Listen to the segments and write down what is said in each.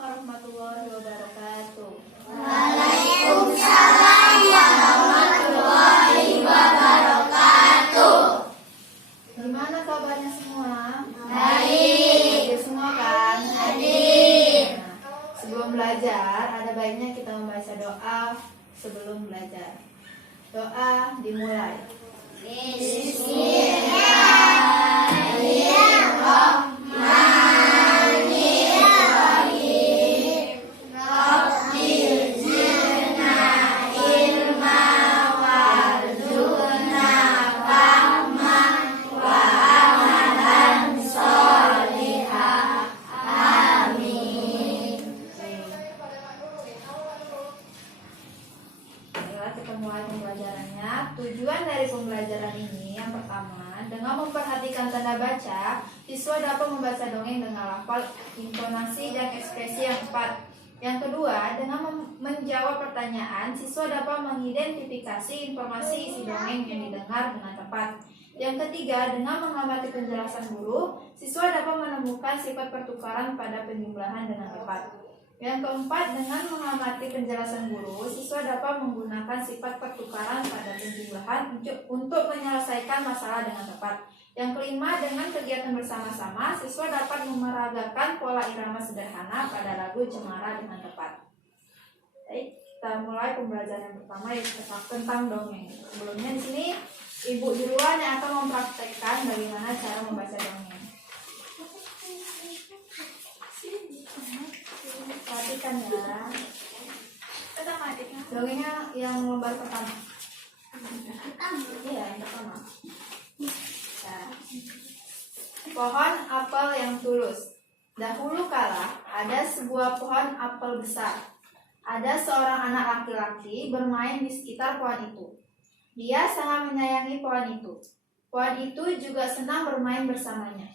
warahmatullahi wabarakatuh. Waalaikumsalam warahmatullahi wabarakatuh. Gimana kabarnya semua? Baik. Baik semua kan? Hadir. Nah, sebelum belajar, ada baiknya kita membaca doa sebelum belajar. Doa dimulai. Bismillahirrahmanirrahim. Rabbil zidna ilma warzuqna fahman wa amalan sholihah. Amin. Baiklah, kita mulai pembelajarannya. Tujuan dari pembelajaran ini yang pertama, dengan memperhatikan tanda baca, siswa dapat membaca dongeng dengan lafal, intonasi, dan ekspresi yang tepat. Yang kedua, dengan menjawab pertanyaan, siswa dapat mengidentifikasi informasi isi dongeng yang didengar dengan tepat. Yang ketiga, dengan mengamati penjelasan guru, siswa dapat menemukan sifat pertukaran pada penjumlahan dengan tepat. Yang keempat, dengan mengamati penjelasan guru, siswa dapat menggunakan sifat pertukaran pada penjumlahan untuk menyelesaikan masalah dengan tepat. Yang kelima, dengan kegiatan bersama-sama, siswa dapat memeragakan pola irama sederhana pada lagu cemara dengan tepat. Baik, kita mulai pembelajaran yang pertama yaitu tentang dongeng. Sebelumnya di sini ibu duluan yang akan mempraktekkan bagaimana cara membaca dongeng. Perhatikan ya. Dongengnya yang lembar pertama. Iya, yang pertama. Nah. Pohon apel yang tulus. Dahulu kala ada sebuah pohon apel besar. Ada seorang anak laki-laki bermain di sekitar pohon itu. Dia sangat menyayangi pohon itu. Pohon itu juga senang bermain bersamanya.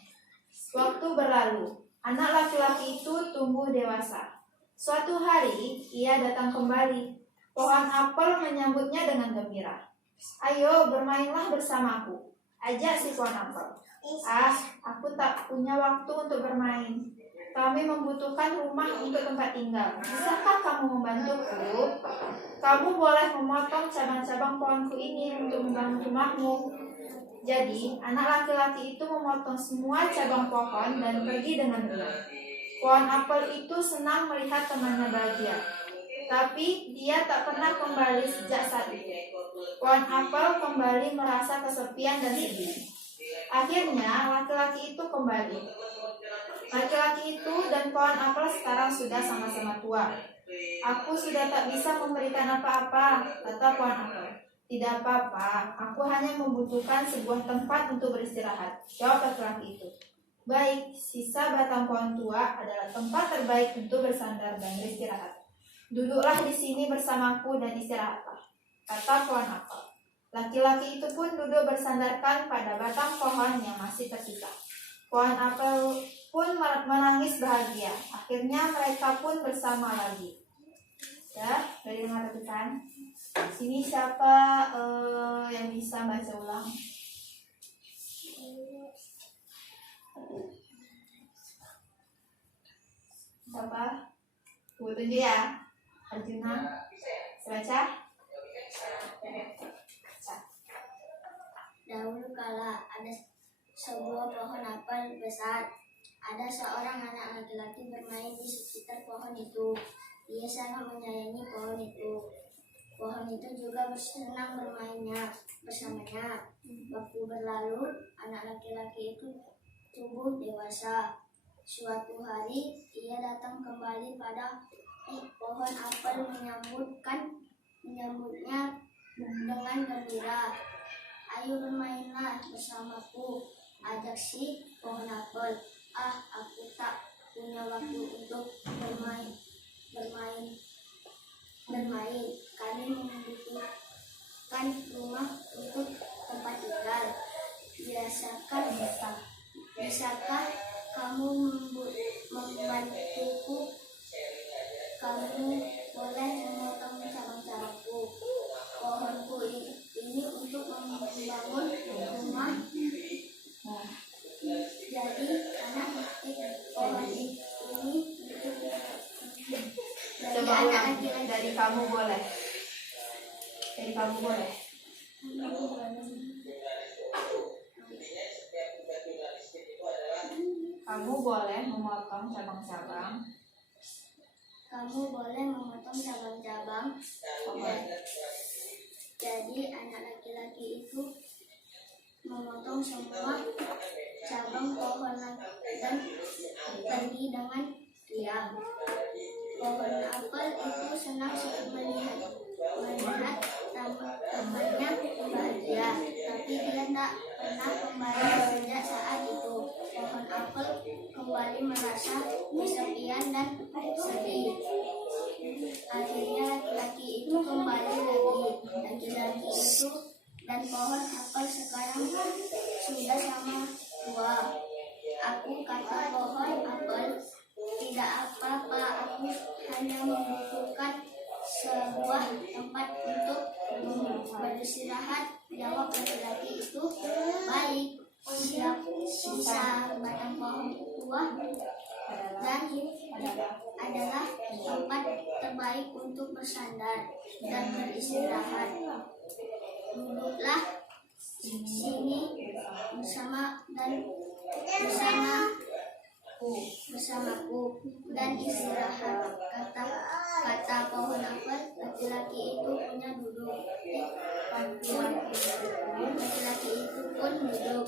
Waktu berlalu, anak laki-laki itu tumbuh dewasa. Suatu hari, ia datang kembali. Pohon apel menyambutnya dengan gembira. "Ayo, bermainlah bersamaku," ajak si pohon apel. "Ah, aku tak punya waktu untuk bermain. Kami membutuhkan rumah untuk tempat tinggal. Bisakah kamu membantuku? Kamu boleh memotong cabang-cabang pohonku ini untuk membangun rumahmu." Jadi, anak laki-laki itu memotong semua cabang pohon dan pergi dengan tenang. Pohon apel itu senang melihat temannya bahagia. Tapi dia tak pernah kembali sejak saat itu. Pohon apel kembali merasa kesepian dan sedih. Akhirnya, laki-laki itu kembali. Laki-laki itu dan pohon apel sekarang sudah sama-sama tua. "Aku sudah tak bisa memberikan apa-apa," kata pohon apel. "Tidak apa-apa, aku hanya membutuhkan sebuah tempat untuk beristirahat," jawab laki-laki itu. "Baik, sisa batang pohon tua adalah tempat terbaik untuk bersandar dan beristirahat. Duduklah di sini bersamaku dan istirahatlah," kata pohon apel. Laki-laki itu pun duduk bersandarkan pada batang pohon yang masih tersisa. Pohon apel pun menangis bahagia. Akhirnya mereka pun bersama lagi. Ya, dari mengartikan. Sini siapa yang bisa baca ulang? Siapa? Gue tunjuk ya. Arjuna. Baca. Dahulu kala ada sebuah pohon apel besar. Ada seorang anak laki-laki bermain di sekitar pohon itu. Dia sangat menyayangi pohon itu. Pohon itu juga senang bermainnya bersamanya. Waktu berlalu, anak laki-laki itu tumbuh dewasa. Suatu hari, ia datang kembali pada pohon apel menyambutnya dengan gembira. "Ayo bermainlah bersamaku," ajak si pohon apel. "Ah, aku tak punya waktu untuk bermain. Kami membutuhkan rumah untuk tempat tinggal. Bisakah kamu membantuku? Kamu boleh memotong cabang-cabangku, pohonku ini untuk membangun rumah." Jadi anak pohon ini kamu boleh. Jadi kamu boleh. Kamu boleh memotong cabang-cabang. Kamu boleh memotong cabang-cabang. Jadi anak laki-laki itu memotong semua cabang pohon dan pergi dengan diam. Pohon apel itu senang melihat temannya bahagia, tapi dia tak pernah kembali sejak saat itu. Pohon apel kembali merasa kesepian dan sedih. Akhirnya laki-laki itu kembali lagi. Laki-laki itu dan pohon apel sekarang sudah sama tua. Aku kata pohon apel, tidak apa-apa, aku hanya membutuhkan sebuah tempat untuk beristirahat. Jawab laki-laki itu. Baik, sisa batang pohon tua dan adalah tempat terbaik untuk bersandar dan beristirahat. Duduklah sini bersamaku dan istirahat, kata pohon apel. Laki-laki itu pun duduk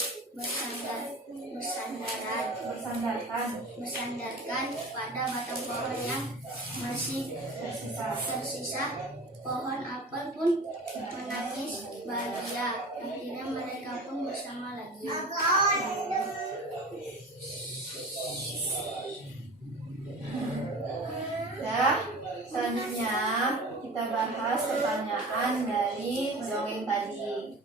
bersandarkan pada batang pohon yang masih tersisa. Pohon apel pun menangis bahagia. Akhirnya mereka pun bersama lagi. Ya, selanjutnya kita bahas pertanyaan dari dongeng tadi.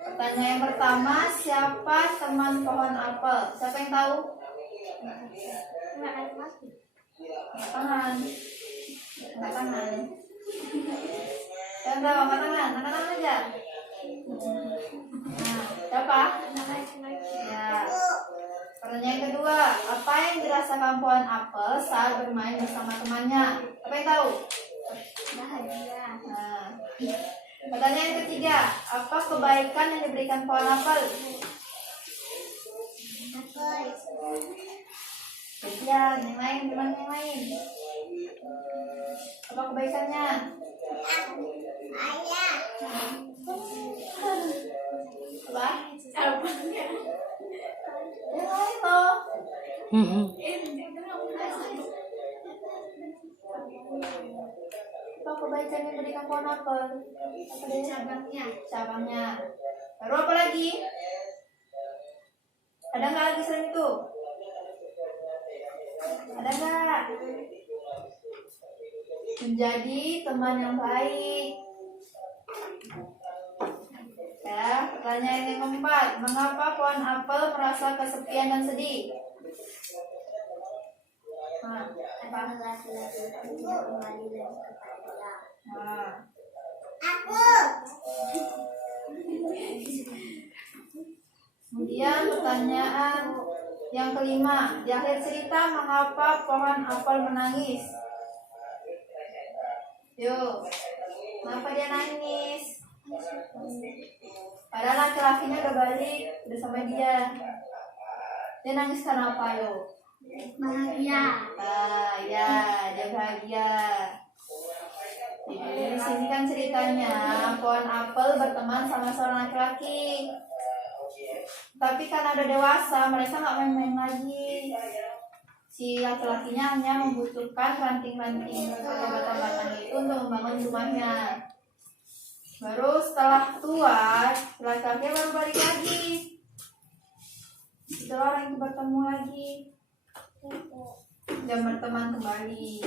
Pertanyaan yang pertama, siapa teman pohon apel? Siapa yang tahu? Tangan. Yang tahu angkat tangan aja. Nah, siapa? Ya. Pertanyaan yang kedua, apa yang dirasakan pohon apel saat bermain bersama temannya? Apa yang tahu? Bahagia. Nah. Pertanyaan yang ketiga, apa kebaikan yang diberikan pohon apel? Bagian yang lain, gimana yang lain? Apa kebaikannya? Apa? Apa kebaikan yang diberikan pohon apel? Apa dia? Cabangnya. Baru apa lagi? Ada nggak lagi selain itu? Ada nggak? Menjadi teman yang baik. Ya, pertanyaan yang keempat, mengapa pohon apel merasa kesepian dan sedih? Nah, Karena laki-laki itu tidak kembali lagi kepada dia. nah. Kemudian pertanyaan yang kelima, di akhir cerita mengapa pohon apel menangis? Yuk, kenapa dia nangis? Padahal laki-lakinya udah balik, udah sama dia. Dia nangis karena apa, yuk? Bahagia. Ya, dia bahagia. Jadi di sini kan ceritanya pohon apel berteman sama seorang laki-laki. Tapi karena ada dewasa, mereka nggak main-main lagi. Si laki-lakinya hanya membutuhkan ranting-ranting atau batang-batang itu untuk membangun rumahnya. Baru setelah tua, laki-lakinya baru balik lagi. Setelah orang itu bertemu lagi dan berteman kembali,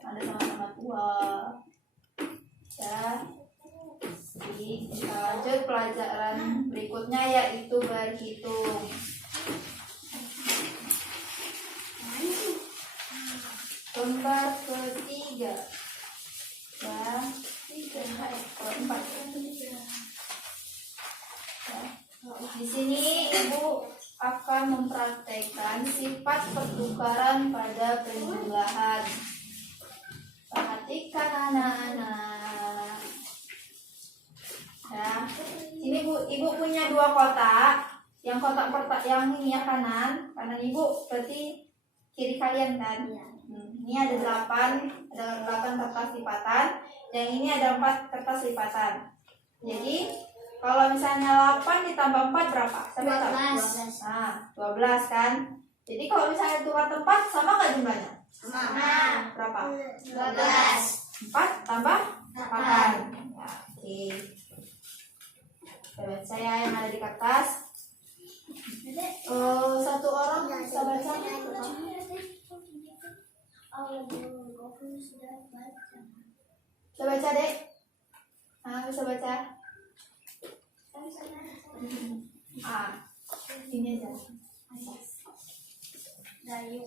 ada sama-sama tua. Ya, jadi kita lanjut pelajaran berikutnya yaitu berhitung. Lembar ketiga. Ya, 4. Ya. Di sini Ibu akan mempraktekkan sifat pertukaran pada penjumlahan. Perhatikan Perhatikan anak-anak. Ya, ini ibu punya 2 kotak. Yang kotak yang ini ya kanan ibu berarti kiri kalian kan? Iya. Ini ada 8 kertas lipatan. Yang ini ada 4 kertas lipatan. Jadi kalau misalnya 8 ditambah 4 berapa? 12. Nah, 12 kan? Jadi kalau misalnya tukar tempat sama nggak jumlahnya? Sama. Berapa? 12. 4 tambah 8. Ya, oke. Coba saya yang ada di kertas. Satu orang bisa baca? Bisa baca, Dek? Bisa baca? Ini aja. Dayu.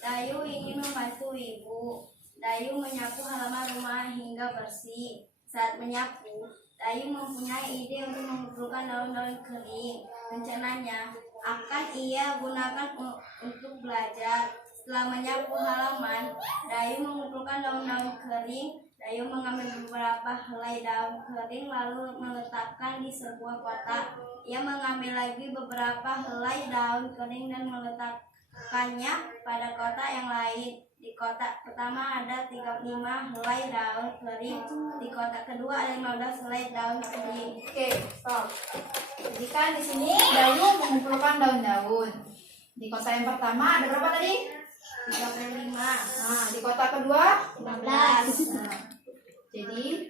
Dayu ingin membantu ibu. Dayu menyapu halaman rumah hingga bersih. Saat menyapu, Dayu mempunyai ide untuk mengumpulkan daun-daun kering. Rencananya akan ia gunakan untuk belajar. Setelah menyapu halaman, Dayu mengumpulkan daun-daun kering. Dayu mengambil beberapa helai daun kering lalu meletakkan di sebuah kotak. Ia mengambil lagi beberapa helai daun kering dan meletakkannya pada kotak yang lain. Di kotak pertama ada 35 helai daun kering. Di kotak kedua ada 15 helai daun kering. Oke, stop. Jadi kan di sini Dayu mengumpulkan daun-daun. Di kotak yang pertama ada berapa tadi? 35. Nah, di kotak kedua 15. Nah, jadi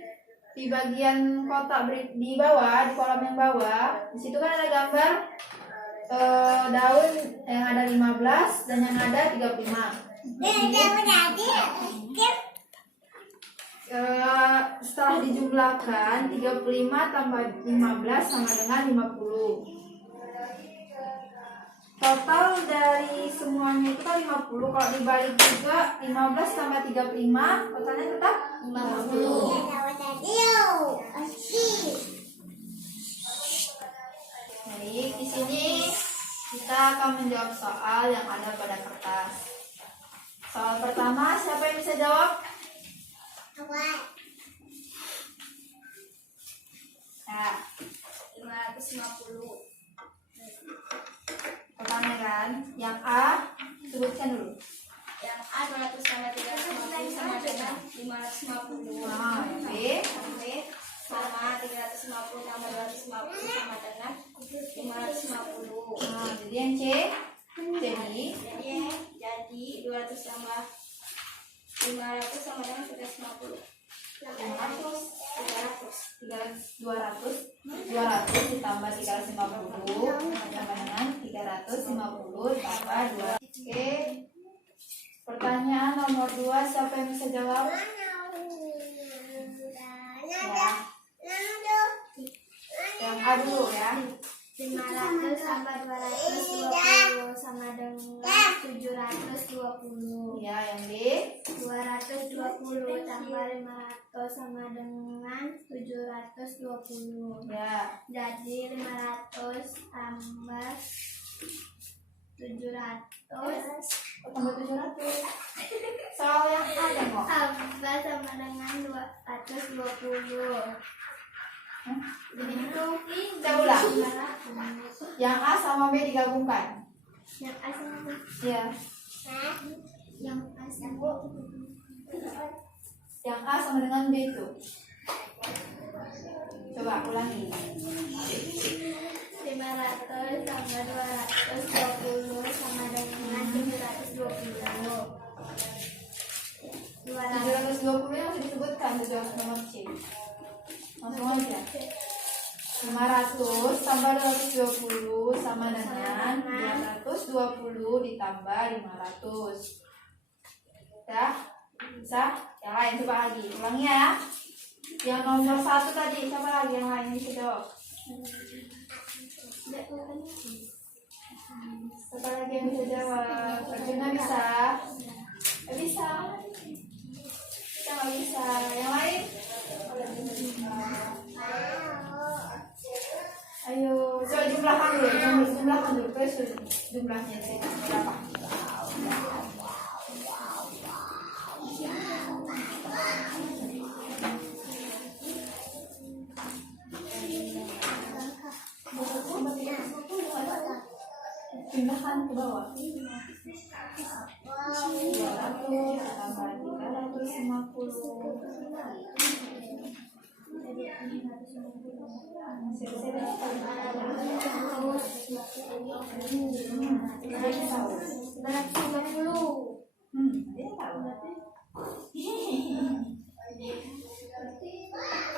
di bagian kotak di bawah, di kolam yang bawah, di situ kan ada gambar daun yang ada 15 dan yang ada 35. Setelah dijumlahkan 35 tambah 15 sama dengan 50. Total dari semuanya itu kan 50. Kalau dibalik juga 15 tambah 35 totalnya tetap 50. Jadi di sini kita akan menjawab soal yang ada pada kertas. Soal pertama, siapa yang bisa jawab? Ya, 550. pertama kan. Yang A, sebutkan dulu. Yang A 200 tambah 350 sama dengan 550. Nah, yang B, B sama 350 tambah 250 sama dengan 550. nah, jadi yang C, Jadi 200 tambah 500 sama dengan 350. 200 ditambah 350 sama dengan 350 ditambah 2. Oke. Pertanyaan nomor 2, siapa yang bisa jawab? Ya. Yang A dulu ya. 500 tambah 220 sama dengan 720. Ya, yang B. 220 tambah 500 sama dengan 720. Ya. Jadi 500 tambah 700 Tambah 700. Soal yang A tengok. tambah sama dengan 220. Begitu. Saya ulang. Yang A sama B digabungkan. Yang A sama B. Ya. Yang A sama B. Yang A sama dengan B itu. Coba ulangi. 500 tambah 220 sama dengan 720. 720 yang sudah disebutkan sudah nomor C. Langsung aja. 500 tambah 220 sama dengan 220 ditambah 500. Ya, bisa? Yang lain coba lagi. Ulangi ya. Yang nomor 1 tadi, siapa lagi yang lain bisa jawab? Siapa lagi yang bisa jawab? Arjuna bisa? Gak bisa. Kita gak bisa. Yang lain? Ayo, coba jumlahkan dulu. Jumlahkan dulu. Terus jumlahnya berapa? Pindahkan ke bawah. 200 tambah 350.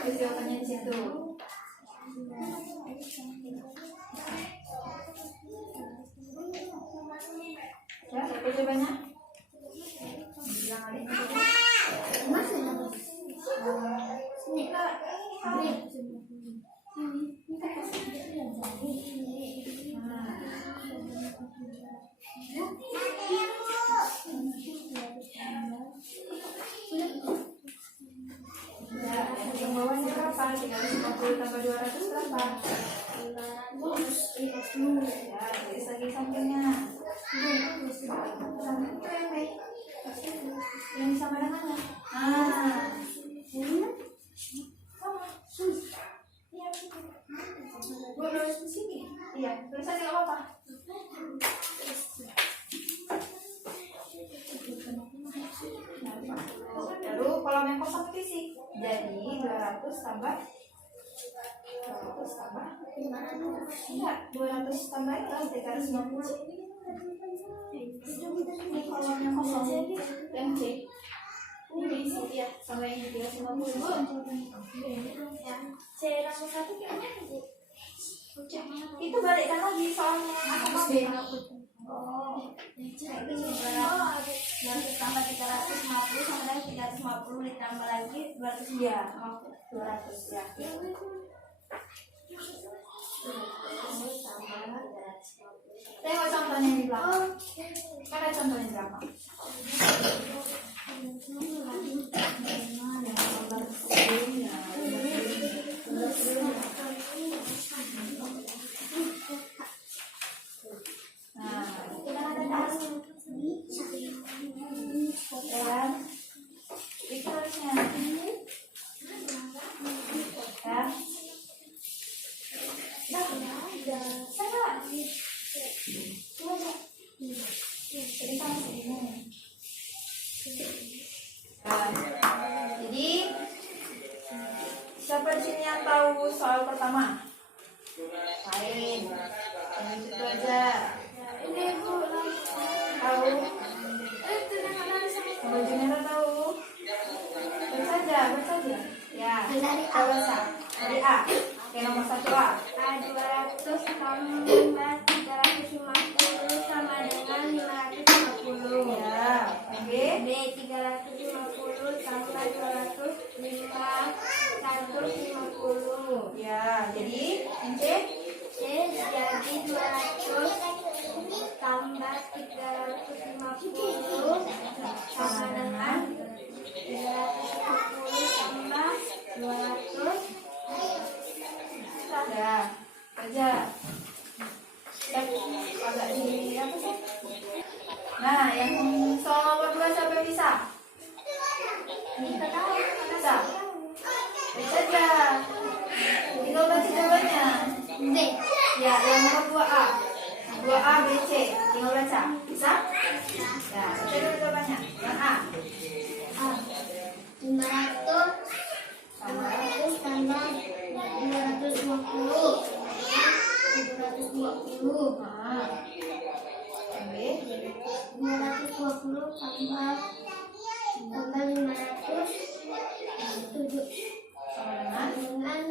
Terus jawabannya di situ. Ya, apa jawabannya? Bilang adik. Ya, yang bawahnya berapa? 350 tambah 200 berapa? 550. Ya, tulis lagi sampingnya. Samping itu yang baik. Yang sama dengannya. Nah, sama. Iya, gue nulis di sini. Iya, tulisan nggak apa-apa. Lalu kolom yang kosong diisi. Jadi 200 tambah 200 tambah itu 350. Ini kolom yang kosong yang C. Ini diisi ya sama yang 350. Itu balikkan lagi soalnya aku B. Oh, tambah 350 sama dengan 350 ditambah lagi 200. iya, 200 ya. Tengok contohnya di belakang. Mana contohnya di belakang? Nah, kita ada tas. Dan itu harusnya. Ya. Salah. Jadi sama segini. Jadi siapa di sini yang tahu soal pertama? Lain. Yang itu aja. Tahu? Bajunya tahu? Bersaja. Ya. Baca. Dari A. Oke, nomor 1A. A200 tambah 350 sama dengan 550. Ya. Oke. B 350 tambah 200 150. Ya. Jadi yang C? C jadi 200 tambah 350 sama dengan 350 tambah 200. Ya. Kerja. Agak di apa sih? Nah, yang soal nomor 2 siapa yang bisa? Kita tahu Bisa. Baca aja. Tinggal baca jawabannya. B. Ya, yang nomor 2A. 2A, B, C. Tinggal baca. Bisa? Ya, baca dulu jawabannya. Yang A. 500 tambah 220. 220. Nah. Yang B. 220 tambah 500 Sama dengan.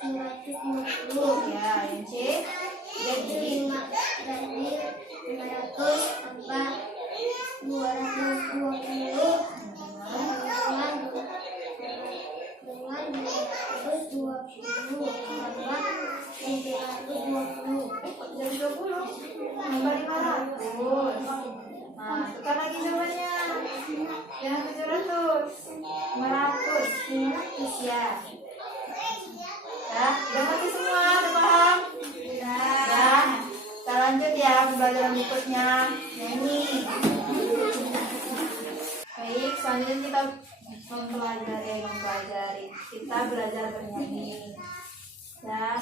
dengan 350. Ya, yang C. Jadi 500 tambah 220 dengan 220 tambah 320. Jadi 20. Tambah 500. Nah, tukar lagi jawabannya. Jangan 700. 500 ya. Ya, udah mati semua, udah paham? Ya, kita lanjut ya pembelajaran berikutnya. Yang ini. Baik, selanjutnya kita mempelajari. Kita belajar bernyanyi. Ya,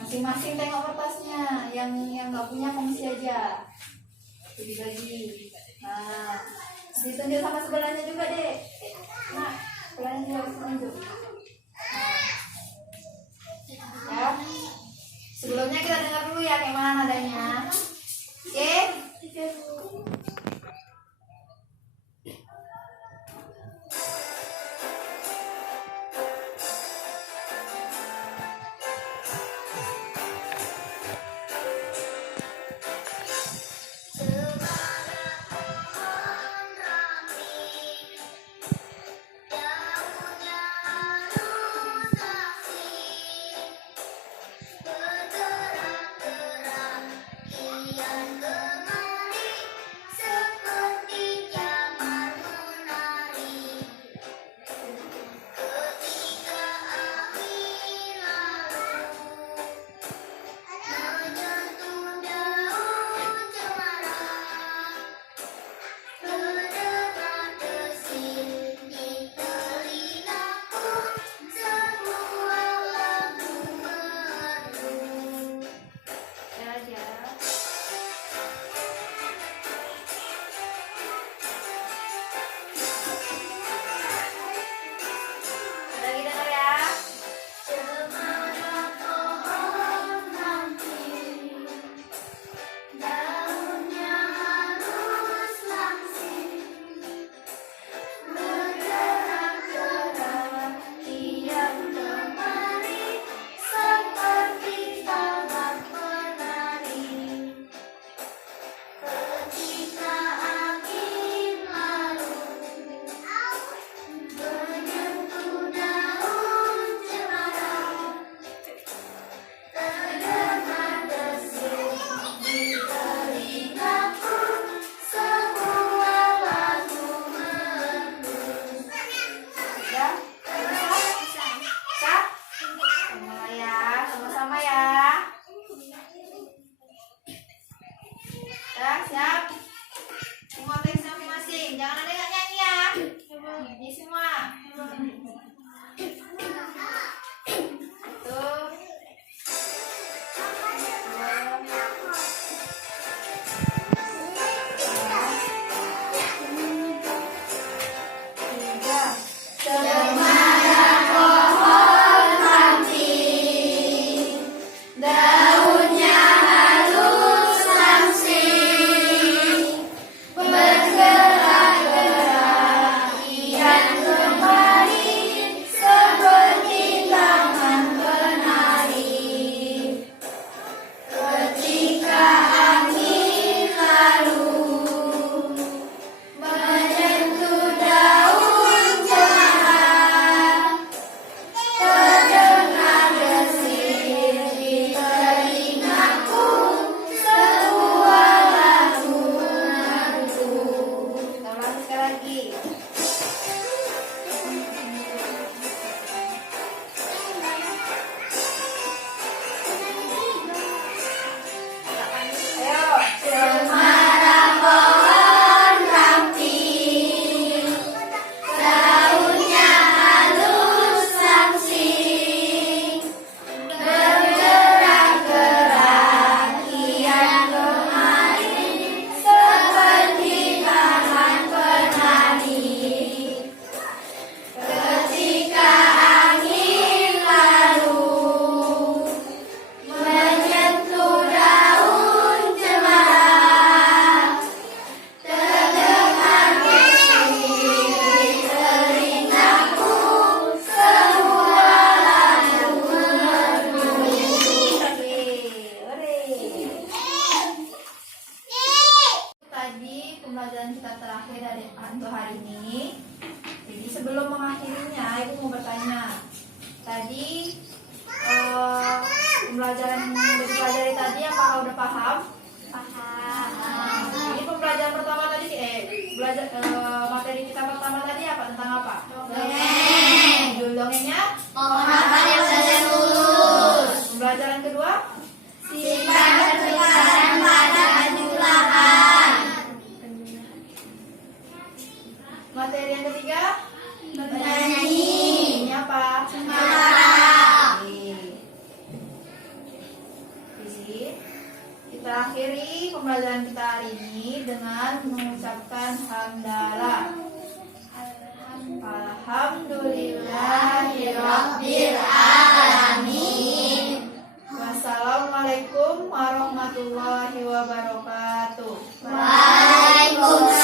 masing Masing-masing tengok kertasnya. Yang nggak punya fungsi aja. Bagi-bagi. Nah, ditunjuk sama sebelahnya juga deh. Nah, sebelahnya juga ditunjuk. Ya. Sebelumnya kita dengar dulu ya kayak mana nadanya. Oke? Siap. Semua teks masing-masing. Jangan ada yang nyanyi ya. Ini semua. Tuh. Pembelajaran kita terakhir dari untuk hari ini. Jadi sebelum mengakhirinya, Ibu mau bertanya. Tadi pembelajaran yang dipelajari tadi apakah udah paham? Paham. Ini pembelajaran pertama tadi, materi kita pertama tadi apa, tentang apa? Dongeng. Judul dongengnya? Pohon apel yang sudah lulus. Pembelajaran kedua? Sifat berkeluaran pada penjulahan. Materi yang ketiga? Bernyanyi. Ini apa? Semarang. Oke. pelajaran kita hari ini dengan mengucapkan hamdalah. Alhamdulillahirabbil alamin. Wassalamualaikum warahmatullahi wabarakatuh. Waalaikumsalam.